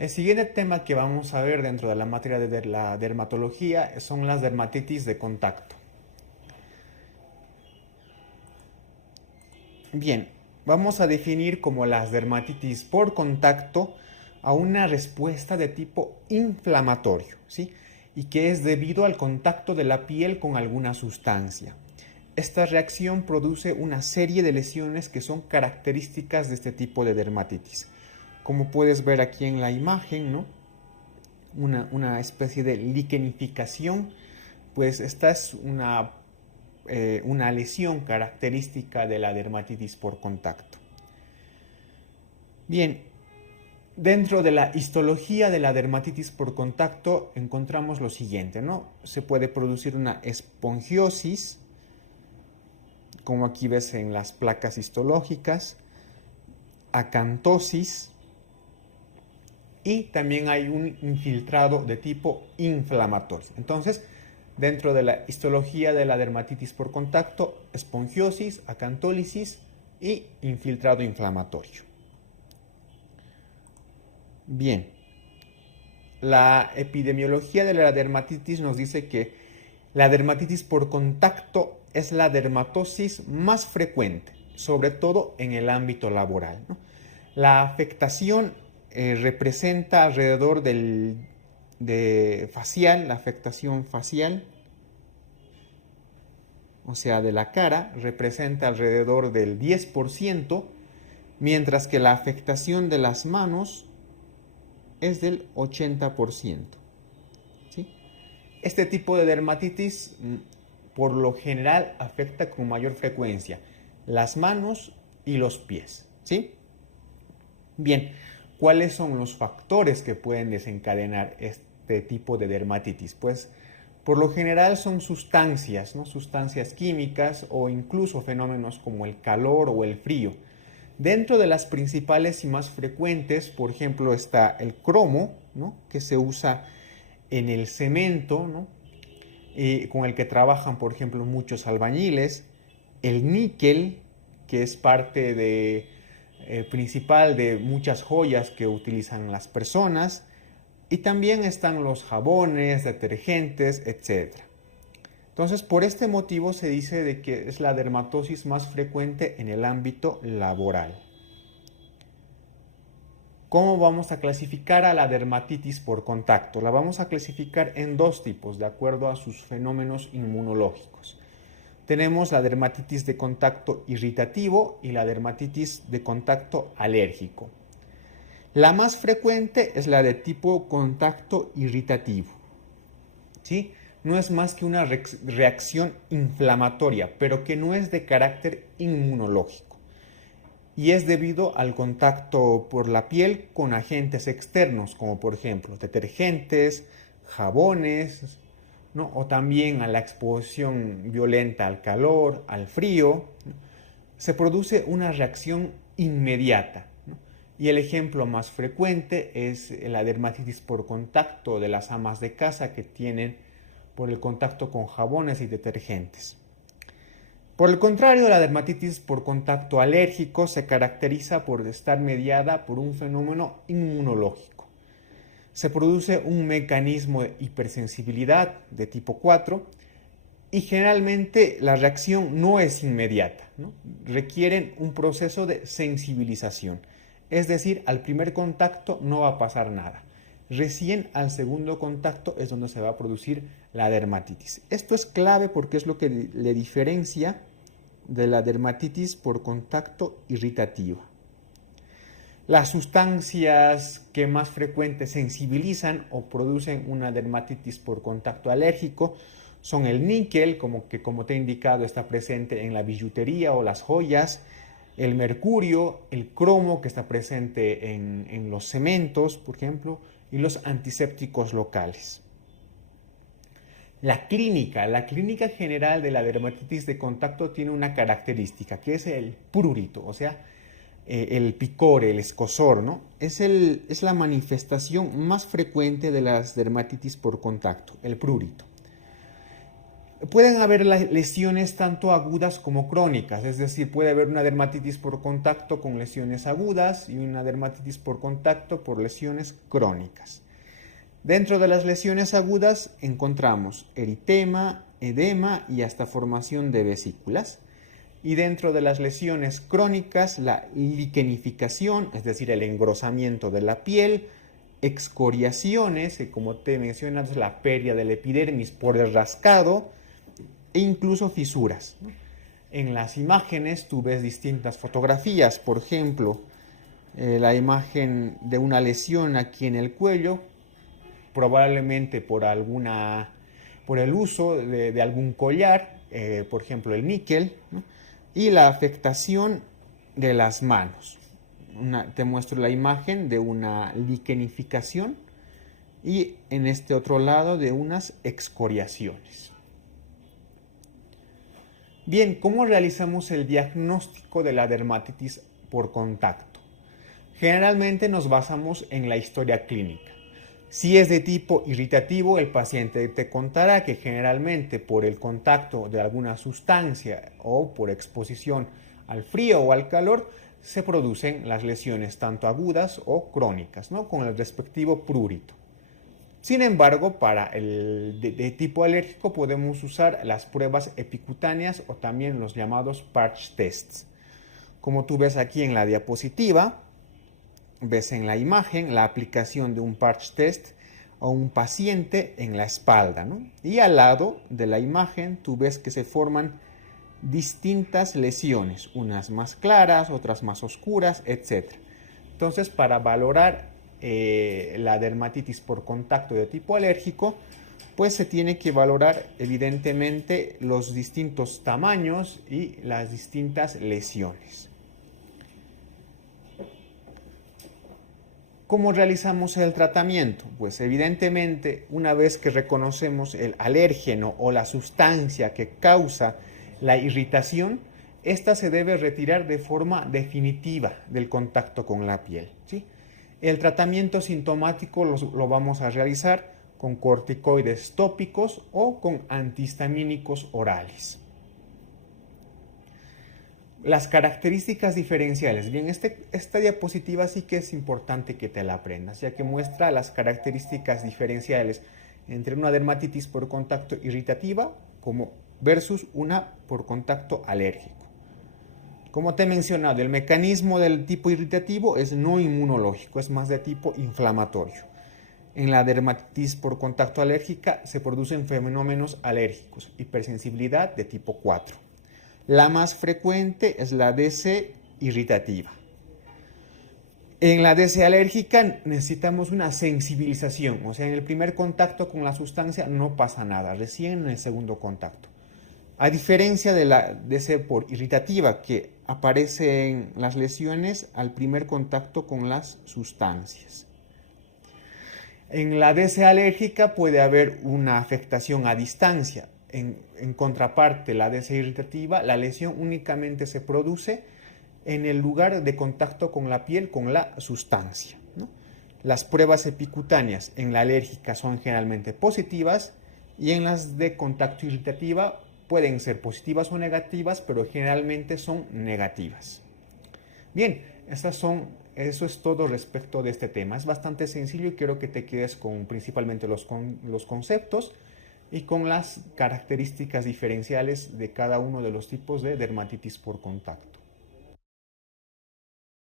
El siguiente tema que vamos a ver dentro de la materia de la dermatología son las dermatitis de contacto. Bien, vamos a definir como las dermatitis por contacto a una respuesta de tipo inflamatorio, ¿sí? Y que es debido al contacto de la piel con alguna sustancia. Esta reacción produce una serie de lesiones que son características de este tipo de dermatitis. Como puedes ver aquí en la imagen, ¿no? Una especie de liquenificación, pues esta es una lesión característica de la dermatitis por contacto. Bien, dentro de la histología de la dermatitis por contacto encontramos lo siguiente, ¿no? Se puede producir una espongiosis, como aquí ves en las placas histológicas, acantosis, y también hay un infiltrado de tipo inflamatorio. Entonces, dentro de la histología de la dermatitis por contacto, espongiosis, acantólisis y infiltrado inflamatorio. Bien, la epidemiología de la dermatitis nos dice que la dermatitis por contacto es la dermatosis más frecuente, sobre todo en el ámbito laboral, ¿no? La afectación representa alrededor facial, la afectación facial, o sea, de la cara, representa alrededor del 10%, mientras que la afectación de las manos es del 80%. ¿Sí? Este tipo de dermatitis, por lo general, afecta con mayor frecuencia las manos y los pies. ¿Sí? Bien, ¿cuáles son los factores que pueden desencadenar este tipo de dermatitis? Pues por lo general son sustancias, ¿no? Sustancias químicas o incluso fenómenos como el calor o el frío. Dentro de las principales y más frecuentes, por ejemplo, está el cromo, ¿no? Que se usa en el cemento, ¿no? Con el que trabajan, por ejemplo, muchos albañiles. El níquel, que es parte principal de muchas joyas que utilizan las personas. Y también están los jabones, detergentes, etc. Entonces, por este motivo se dice de que es la dermatosis más frecuente en el ámbito laboral. ¿Cómo vamos a clasificar a la dermatitis por contacto? La vamos a clasificar en dos tipos, de acuerdo a sus fenómenos inmunológicos. Tenemos la dermatitis de contacto irritativo y la dermatitis de contacto alérgico. La más frecuente es la de tipo contacto irritativo, ¿sí? No es más que una reacción inflamatoria, pero que no es de carácter inmunológico. Y es debido al contacto por la piel con agentes externos, como por ejemplo detergentes, jabones, ¿no? O también a la exposición violenta al calor, al frío, ¿no? Se produce una reacción inmediata, ¿no? Y el ejemplo más frecuente es la dermatitis por contacto de las amas de casa que tienen por el contacto con jabones y detergentes. Por el contrario, la dermatitis por contacto alérgico se caracteriza por estar mediada por un fenómeno inmunológico. Se produce un mecanismo de hipersensibilidad de tipo 4 y generalmente la reacción no es inmediata, ¿no? Requieren un proceso de sensibilización. Es decir, al primer contacto no va a pasar nada. Recién al segundo contacto es donde se va a producir la dermatitis. Esto es clave porque es lo que le diferencia de la dermatitis por contacto irritativa. Las sustancias que más frecuente sensibilizan o producen una dermatitis por contacto alérgico son el níquel, como te he indicado está presente en la billutería o las joyas, el mercurio, el cromo que está presente en los cementos, por ejemplo, y los antisépticos locales. La clínica general de la dermatitis de contacto tiene una característica que es el prurito, o sea, el picor, el escozor, ¿no? Es la manifestación más frecuente de las dermatitis por contacto, el prurito. Pueden haber lesiones tanto agudas como crónicas, es decir, puede haber una dermatitis por contacto con lesiones agudas y una dermatitis por contacto por lesiones crónicas. Dentro de las lesiones agudas encontramos eritema, edema y hasta formación de vesículas. Y dentro de las lesiones crónicas, la liquenificación, es decir, el engrosamiento de la piel, excoriaciones, que como te mencionas, la pérdida del epidermis por el rascado, e incluso fisuras. En las imágenes tú ves distintas fotografías, por ejemplo, la imagen de una lesión aquí en el cuello, probablemente por el uso de algún collar, por ejemplo el níquel, ¿no? Y la afectación de las manos. Te muestro la imagen de una liquenificación y en este otro lado de unas excoriaciones. Bien, ¿cómo realizamos el diagnóstico de la dermatitis por contacto? Generalmente nos basamos en la historia clínica. Si es de tipo irritativo, el paciente te contará que generalmente por el contacto de alguna sustancia o por exposición al frío o al calor se producen las lesiones tanto agudas o crónicas, ¿no? Con el respectivo prurito. Sin embargo, para el de tipo alérgico podemos usar las pruebas epicutáneas o también los llamados patch tests. Como tú ves aquí en la diapositiva, ves en la imagen la aplicación de un patch test a un paciente en la espalda, ¿no? Y al lado de la imagen tú ves que se forman distintas lesiones, unas más claras, otras más oscuras, etc. Entonces, para valorar la dermatitis por contacto de tipo alérgico, pues se tiene que valorar evidentemente los distintos tamaños y las distintas lesiones. ¿Cómo realizamos el tratamiento? Pues evidentemente una vez que reconocemos el alérgeno o la sustancia que causa la irritación, esta se debe retirar de forma definitiva del contacto con la piel, ¿sí? El tratamiento sintomático lo vamos a realizar con corticoides tópicos o con antihistamínicos orales. Las características diferenciales. Bien, esta diapositiva sí que es importante que te la aprendas, ya que muestra las características diferenciales entre una dermatitis por contacto irritativa versus una por contacto alérgico. Como te he mencionado, el mecanismo del tipo irritativo es no inmunológico, es más de tipo inflamatorio. En la dermatitis por contacto alérgica se producen fenómenos alérgicos, hipersensibilidad de tipo 4. La más frecuente es la DC irritativa. En la DC alérgica necesitamos una sensibilización, o sea, en el primer contacto con la sustancia no pasa nada, recién en el segundo contacto. A diferencia de la DC por irritativa, que aparece en las lesiones al primer contacto con las sustancias. En la DC alérgica puede haber una afectación a distancia. En contraparte, la DC irritativa, la lesión únicamente se produce en el lugar de contacto con la piel, con la sustancia, ¿no? Las pruebas epicutáneas en la alérgica son generalmente positivas y en las de contacto irritativa pueden ser positivas o negativas, pero generalmente son negativas. Bien, eso es todo respecto de este tema. Es bastante sencillo y quiero que te quedes con principalmente los conceptos y con las características diferenciales de cada uno de los tipos de dermatitis por contacto.